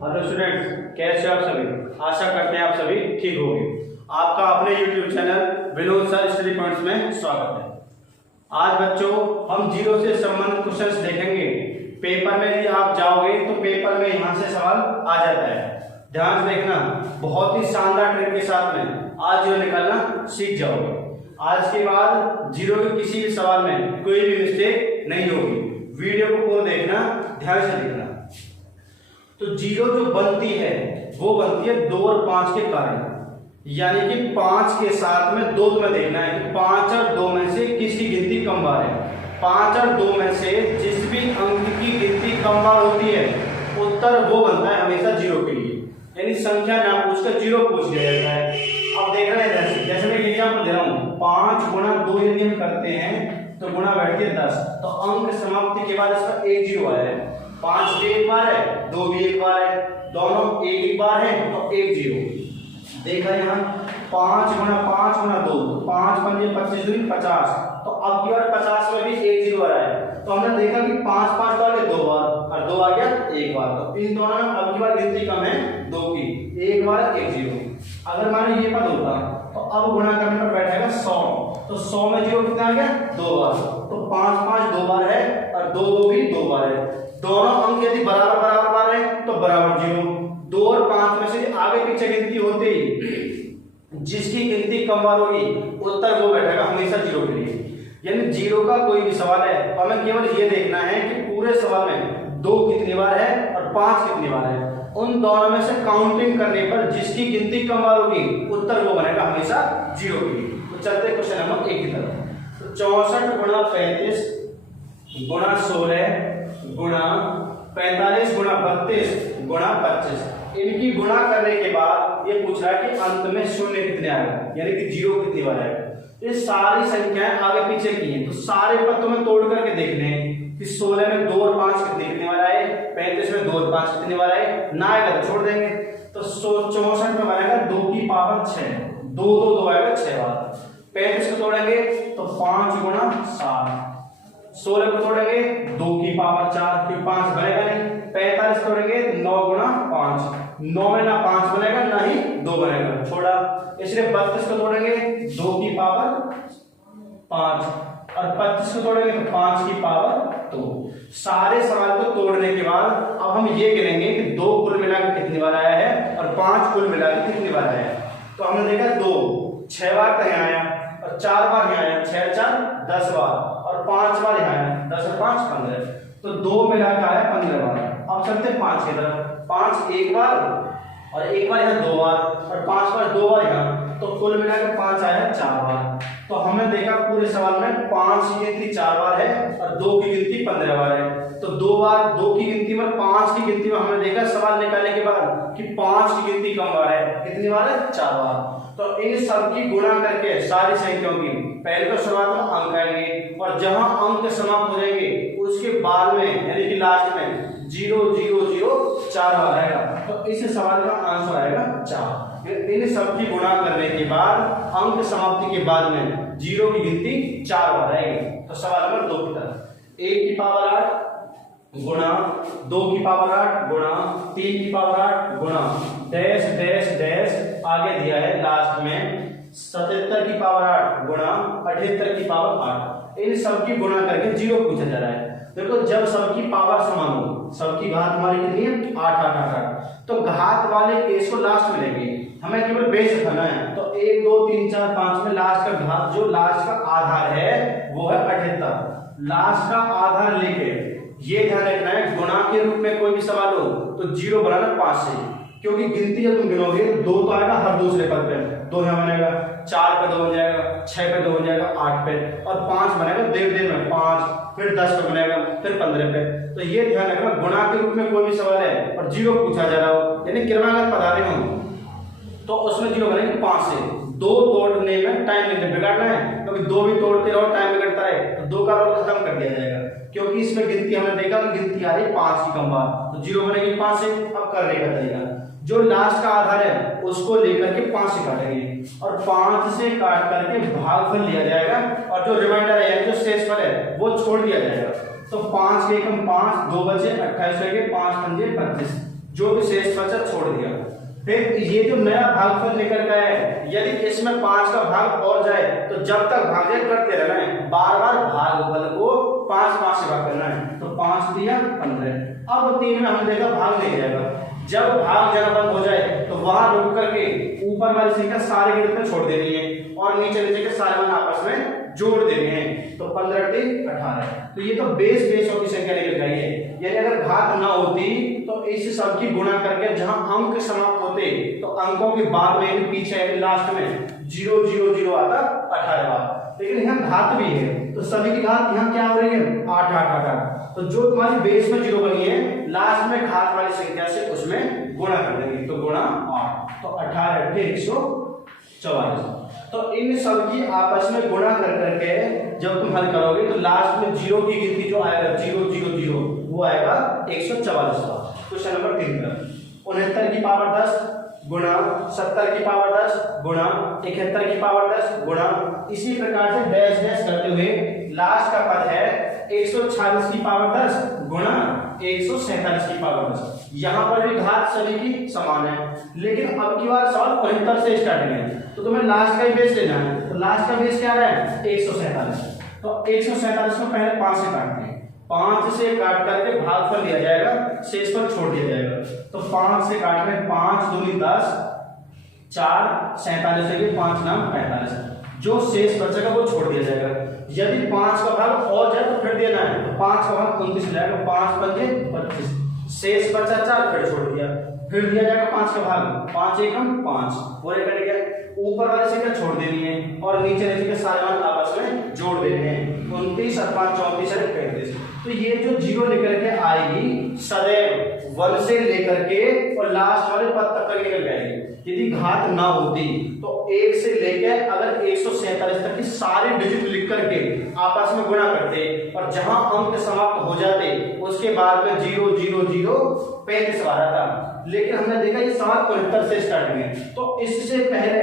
Hello students, कैसे हो आप सभी। आशा करते हैं आप सभी ठीक होंगे। आपका अपने YouTube channel Vinod sir study points में स्वागत है। आज बच्चों हम जीरो से संबंधित क्वेश्चंस देखेंगे। पेपर में यदि आप जाओगे तो पेपर में यहाँ से सवाल आ जाता है। ध्यान से देखना, बहुत ही शानदार ट्रिक के साथ में आज जीरो निकालना सीख जाओगे। आज के बाद जीरो के किसी भी सवाल में कोई भी मिस्टेक नहीं होगी। वीडियो को पूरा देखना, ध्यान से देखना। तो जीरो जो बनती है वो बनती है 2 और 5 के कारण, यानी कि 5 के साथ में 2 तुम्हें देखना है कि 5 और 2 में से किसकी गिनती कम बार है। 5 और 2 में से जिस भी अंक की गिनती कम बार होती है उत्तर वो बनता है हमेशा जीरो के लिए, यानी संख्या ना पूछकर जीरो पूछ लिया जाता है। अब देख रहे हैं जैसे मैं एग्जाम्पल दे रहा हूँ, 5 गुणा 2 यदि हम करते हैं तो गुणा बैठती है 10, तो अंक समाप्ति के बाद इसका एक जीरो आया है। 5 भी एक बार है, 2 भी एक बार है, दोनों एक बार है तो एक जीरो। देखा यहाँ 5 गुणा 2, 5 पंजे 25 दूनी 50, तो अब की बार 50 में भी एक जीरो आ रहा है। तो हमने देखा कि 5 5 तो आ गया 2 बार और 2 आ गया एक बार, तो इन दोनों में अब की बार गिनती कम है 2 की, एक बार एक जीरो। अगर मान लो ये पद होता तो अब गुणा करने पर बैठेगा 100, तो 100 में जीरो कितना आ गया 2 बार, तो 5 5 2 बार है और 2 2 भी 2 बार है। दोनों अंक यदि बराबर बार है तो बराबर जीरो। 2 और 5 में से आगे पीछे गिनती होते ही जिसकी गिनती कम बार होगी उत्तर वो बैठेगा हमेशा जीरो के लिए। यानी जीरो का कोई भी सवाल है तो हमें केवल ये देखना है कि पूरे सवाल में 2 कितनी बार है और 5 कितनी बार है। उन दोनों में से काउंटिंग करने पर जिसकी गिनती कम बार होगी उत्तर वो बनेगा हमेशा जीरो के लिए। तो चलते क्वेश्चन नंबर 1 की तरफ। तो 64 गुणा 35 गुणा 16 गुणा 45 गुणा 32 गुणा 25, इनकी गुणा करने के बाद ये पूछ रहा है कि अंत में शून्य कितने आएगा, यानी कि जीरो कितनी बार आएगा। ये सारी संख्याएं आगे पीछे की हैं, तो सारे पद तुम्हें तोड़ करके देखने हैं कि 16 में 2 और 5 कितनी बार आए, 35 में 2 और 5 कितनी बार आए। ना आएगा तो छोड़ देंगे। तो 64 में बनेगा 2 की पावर 6, 2 2 2 आएगा 6 बार। 35 को तोड़ेंगे तो 5 गुणा 7, 16 को तोड़ेंगे 2 की पावर 4, क्योंकि 5 बनेगा नहीं। 45 तोड़ेंगे 9 गुणा 5, 9 में ना 5 बनेगा ना ही 2 बनेगा, छोड़ा। इसलिए 32 को तोड़ेंगे 2 की पावर 5 और 25 को तोड़ेंगे तो 5 की पावर 2। सारे सवाल को तोड़ने के बाद अब हम ये गिनेंगे कि 2 कुल मिलाकर कितनी बार आया है और 5 कुल मिलाकर कितनी बार आया है। तो हमने देखा 2 6 बार कहीं आया और 4 बार यहाँ आया, 6 4 10 बार और 5 बार यहाँ आया, 10 और 5 15, तो 2 मिलाकर आया 15 बार। अब चलते 5 की तरफ। 5 एक बार और एक बार यहाँ 2 बार और 5 बार 2 बार यहाँ, तो कुल मिलाकर 5 आया 4 बार। तो हमने देखा पूरे सवाल में 5 की गिनती 4 बार है और 2 की गिनती 15 बार है। तो 2 बार 2 की गिनती में 5 की गिनती में हमने देखा सवाल निकालने के बाद कि 5 की गिनती कम बार है, कितनी बार है 4 बार। तो इन सब की गुणा करके सारी संख्याओं की पहले तो शुरुआत में अंक आएंगे और जहां अंक समाप्त हो जाएंगे उसके बाद में यानी कि लास्ट में 0 0 0 4 बार आएगा। तो इस सवाल का आंसर आएगा 4। इन सब की गुणा करने के बाद अंक समाप्ति के बाद में 0 की गिनती 4 बार आएगी। तो सवाल नंबर 2 की तरफ। 1 की पावर 8 गुणा 2 की पावर 8 गुणा 3 की पावर 8 गुणा डैश डैश डैश आगे दिया है लास्ट में 77 की पावर 8 गुणा 78 की पावर 8। इन सब की गुणा करके 0 पूछा जा रहा है। देखो जब सबकी पावर समान हो, सबकी घात हमारी कितनी है 8 8 8 8, तो घात वाले केस को लास्ट में लेंगे, हमें केवल बेस रखना है। तो 1 2 3 4 5 में लास्ट का घात जो लास्ट का आधार है वो है 78। लास्ट का आधार लेके ये ध्यान रखना है गुणा के रूप में कोई भी सवाल हो तो 0 बनाना 5 से, क्योंकि गिनती जब तुम गिनोगे 2 तो आएगा हर दूसरे पद पे, 2 यहाँ बनेगा, 4 पे 2 बन जाएगा, 6 पे 2 बन जाएगा, 8 पे और 5 बनेगा देर देर में 5, फिर 10 पे बनेगा, फिर 15 पे। तो ये ध्यान रखना गुणा के रूप में कोई भी सवाल है और 0 पूछा जा रहा हो यानी क्रमागत पद आ रहे हो तो उसमें 0 बनेंगे 5 से। 2 तोड़ने में टाइम नहीं बिगाड़ना है, क्योंकि 2 भी तोड़ते रहो टाइम बिगड़ता है तो 2 का रोल खत्म कर दिया जाएगा, क्योंकि इसमें गिनती हमने देखा कि गिनती आ रही है 5 की कम बार, तो 0 बनेगी 5 से। अब करने का तरीका जो लास्ट का आधार है उसको लेकर के 5 से काटेंगे और 5 से काट करके भागफल लिया जाएगा और जो रिमाइंडर है जो शेषफल है वो छोड़ दिया जाएगा। तो 5 के एकम 5, 2 बचे 28 हो गए, 5 पंजे 25, जो भी शेष बचा छोड़ दिया। फिर ये जो नया भागफल निकल गया है, यदि इसमें 5 का भाग और जाए तो जब तक भाग करते रहना है, बार बार भागफल को 5 से भाग करना है। तो 5 दिया 15। अब 3 में हम देखा भाग नहीं जाएगा। जब भाग जाना बंद हो जाए तो वहां रुक करके ऊपर वाली संख्या सारे गिनती में छोड़ देनी है और नीचे नीचे के सारे मान आपस में जोड़ देने हैं। तो 15 × 18। तो ये तो बेस की संख्या निकल गई है। यानी अगर घात ना होती तो इस सब की गुणा करके जहां अंक समाप्त होते तो अंकों के बाद में पीछे लास्ट में 0 0 0 आता 18 बार। लेकिन यहाँ घात भी है तो सभी की घात यहाँ क्या हो रही है 8 8 8 8। तो जो तुम्हारी बेस में 0 बनी है लास्ट में घात वाली संख्या से उसमें गुणा कर देंगे। तो गुणा 8। तो 18 × 144। तो इन सब की आपस में गुणा कर करके जब तुम हल करोगे तो लास्ट में 0 की गिनती जो आएगा 0 0 0 वो आएगा 144 का। क्वेश्चन नंबर 3 का 69 की पावर 10 गुणा 70 की पावर 10 गुणा 71 की पावर 10 गुणा इसी प्रकार से डैश डैश करते हुए लास्ट का पद है 146 की पावर 10 गुणा 147 की पावर 10। यहाँ पर भी घात सभी की समान है, लेकिन अब की बार सवाल 69 से स्टार्टिंग है तो तुम्हें लास्ट का ही बेस लेना है। तो लास्ट का बेस क्या रहा है 147। तो 147 को पहले 5 से काटते हैं। 5 से काट करके भागफल दिया जाएगा, शेष पर छोड़ दिया जाएगा। तो 5 से काट रहे 5 दूनी 10 4 47 से 5 9 45। जो शेष बचेगा वो छोड़ दिया जाएगा। यदि 5 का भाग और जाए तो फिर देना है। तो 5 का भाग 29 हो जाएगा। 5 पंजे 25। शेष बचा 4 फिर छोड़ दिया। फिर दिया जाएगा 5 का भाग 5 एकम 5 पूरे कट गया। ऊपर वाले संख्या छोड़ देनी है और नीचे नीचे के सारे मान आपस में जोड़ देने हैं। 29 और 5 34 और 35। तो ये जो 0 निकल के आएगी सदैव 1 से लेकर के और लास्ट वाले पद तक का निकल जाएगी। यदि घात ना होती तो 1 से लेकर अगर 147 तक की सारी डिजिट लिख करके आपस में गुणा करते और जहां अंक समाप्त हो जाते उसके बाद में 0 0 0 35 आ रहा था। लेकिन हमने देखा ये सवाल 69 से स्टार्टिंग है। तो इससे पहले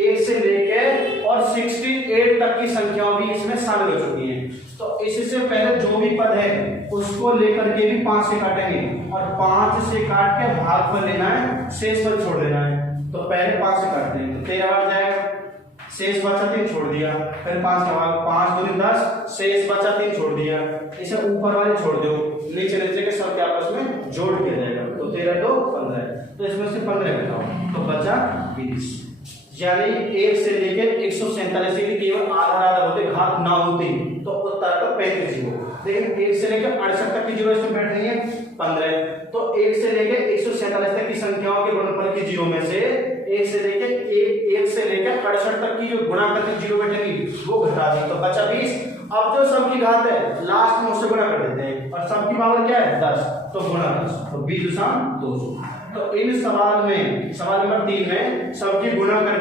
1 से लेकर और 68 तक की संख्याओं भी इसमें शामिल हो चुकी हैं। तो इससे पहले जो भी पद है उसको लेकर के भी 5 से काटेंगे और 5 से काट के भागफल लेना है, शेष पर छोड़ देना है। तो पहले 5 से काटते हैं तो 13 बार जाएगा, शेष बचा 3 छोड़ दिया। फिर 5 का भाग 5 दूनी 10 शेष बचा 3 छोड़ दिया। इसे ऊपर वाले छोड़ दो, नीचे नीचे के सब के आपस में जोड़ दिया जाएगा। तो 13 2 15। तो इसमें से 15 घटाओ तो बचा 20। यानी 1 से लेकर 147 के केवल आधा होते घात ना होती तो उत्तर का 35 हो। लेकिन 1 से लेकर 68 तक की जीरो इसमें बैठ रही है 15। तो 1 से लेकर 147 तक की संख्याओं के गुणनफल की जीरो में से 1 से लेकर 68 तक की जो गुणा करके जीरो बैठेगी वो घटा दी तो बचा 20। अब जो सबकी घात है लास्ट में उससे गुणा कर देते हैं और सबकी पावर क्या है 10 तो गुणा 10 तो 20 × 200। तो इन सवाल में सवाल नंबर 3 में सबकी गुणा कर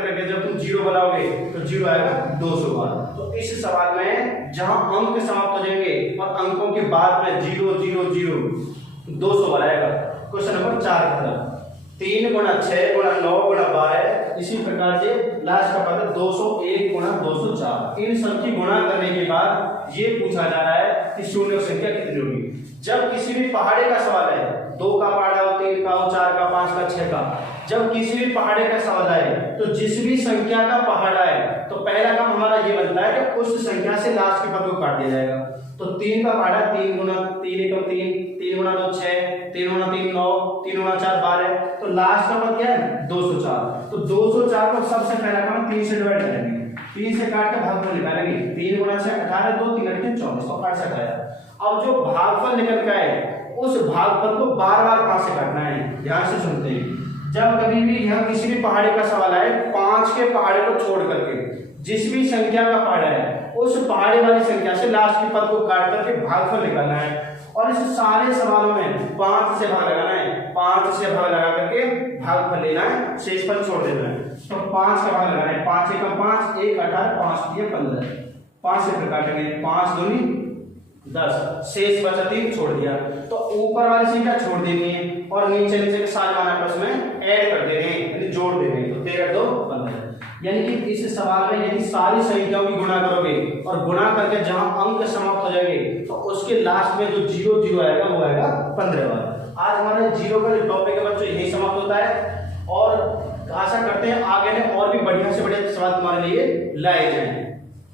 करके जब तुम 0 बनाओगे तो 0 आएगा 200 बार। तो इस सवाल में जहां अंक समाप्त हो जाएंगे और अंकों के बाद में 0 0 0 200 बार आएगा। क्वेश्चन नंबर 4 की तरफ 3 × 6 × 9 × 12 इसी प्रकार से लास्ट का पद 201 × 204। इन सब की गुणा करने के बाद ये पूछा जा रहा है कि शून्य संख्या कितनी होगी। जब किसी भी पहाड़े का सवाल है 2 का पहाड़ा हो 3 का हो 4 का 5 का 6 का, जब किसी भी पहाड़े का सवाल आए तो जिस भी संख्या का पहाड़ा है तो पहला काम हमारा ये बनता है कि उस संख्या से लास्ट के पद को काट दिया जाएगा। तो 3 का पहाड़ा 3 × 3 एकम 3 3 × 2 6 3 × 3 9 3 × 4 12। तो लास्ट का पद क्या है 204। तो 204 को सबसे पहला काम 3 से डिवाइड करेंगे, 3 से काट के भागफल निकालेंगे। 3 × 6 18 2 3 × 24 तो 68 आया। अब जो भागफल निकल के आए उस भागफल को बार बार 5 से काटना है। ध्यान से सुनते हैं। जब कभी भी यहाँ किसी भी पहाड़े का सवाल आए 5 के पहाड़े को छोड़ करके जिस भी संख्या का पहाड़ा है उस पहाड़े वाली संख्या से लास्ट के पद को काट करके भागफल निकालना है। और इस सारे सवालों में 5 से भाग लगाना है, 5 से भाग लगा करके भागफल लेना है, शेष पद छोड़ देना है। तो 5 का भाग लगाना है 5 एकम 5 1 18 5 दिए 15। 5 से काटेंगे 5 दूनी 10 शेष बचा 3 छोड़ दिया। तो ऊपर वाली संख्या छोड़ देनी है और नीचे नीचे के सारे मान आपस में ऐड कर देने हैं यानी जोड़ देने हैं। तो 13 2 15। यानी कि इस सवाल में यदि सारी संख्याओं की गुणा करोगे और गुणा करके जहां अंक समाप्त हो जाएंगे तो उसके लास्ट में जो 0 0 आएगा वो आएगा 15 बार। आज हमारे जीरो का जो टॉपिक है बच्चों यही समाप्त होता है, और आशा करते हैं आगे ने और भी बढ़िया से बढ़िया सवाल तुम्हारे लिए लाए जाएंगे।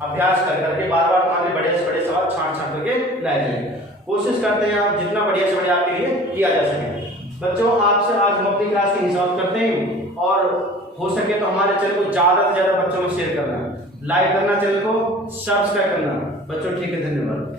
अभ्यास कर करके बार बार तुम्हारे बड़े से बड़े सवाल छांट छांट करके लाए जाएंगे। कोशिश करते हैं आप जितना बढ़िया से बढ़िया आपके लिए किया जा सके। बच्चों आपसे आज हम अपनी क्लास की समाप्त करते हैं, और हो सके तो हमारे चैनल को ज्यादा से ज्यादा बच्चों में शेयर करना, लाइक करना, चैनल को सब्सक्राइब करना। बच्चों ठीक है, धन्यवाद।